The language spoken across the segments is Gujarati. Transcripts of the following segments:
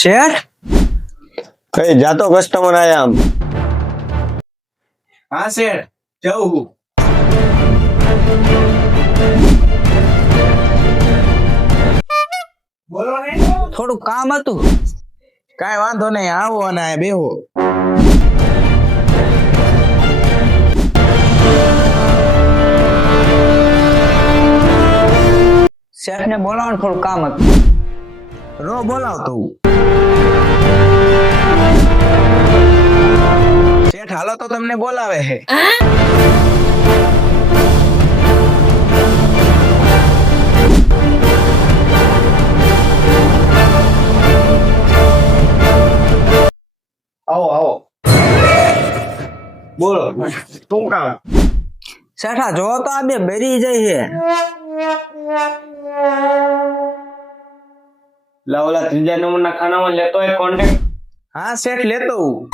શેઠ કઈ જાતો કસ્ટમર આયા આમ? હા શેઠ જાઉં હું. બોલો ને. થોડું કામ હતું. કાંઈ વાંધો નહીં, આવો અને આ બેહો. શેઠ ને બોલાવો, થોડું કામ હતું. રો બોલાવતો હું. શેઠ હાલો તો તમને બોલાવે છે. આવો આવો. બોલો શું કામ? શેઠા જો તો આ બે બેરી જાય છે. ઓલા ત્રીજા નંબરના ખાનામાં લેતો હોય કોન્ટેક્ટ. હા શેઠ લેતો હું.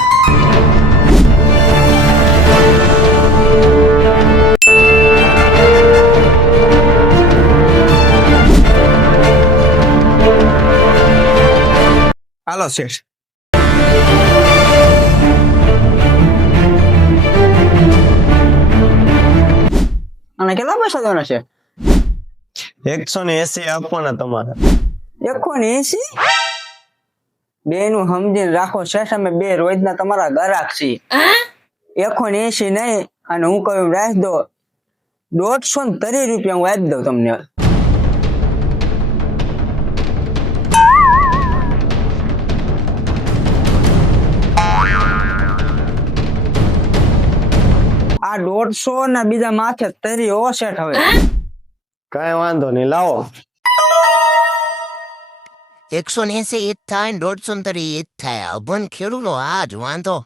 હાલો શેઠ. અને કેટલા પૈસા દેવાના છે? 180 આપવાના તમારે. 180? બે નું સમજીને રાખો શેઠ, અમે બે રોજના તમારા ગ્રાહક છીએ. 180 નહીં, અને હું કહું રાખ દો 130 રૂપિયા હું આપી દઉં તમને. આ 150 ના બીજા માથે તરી ઓ શેઠ. હવે કઈ વાંધો નહીં, લાવો. 180 ઈ થાય ને 150 ઈ થાય. અભન ખેડૂતો આ જ વાંધો.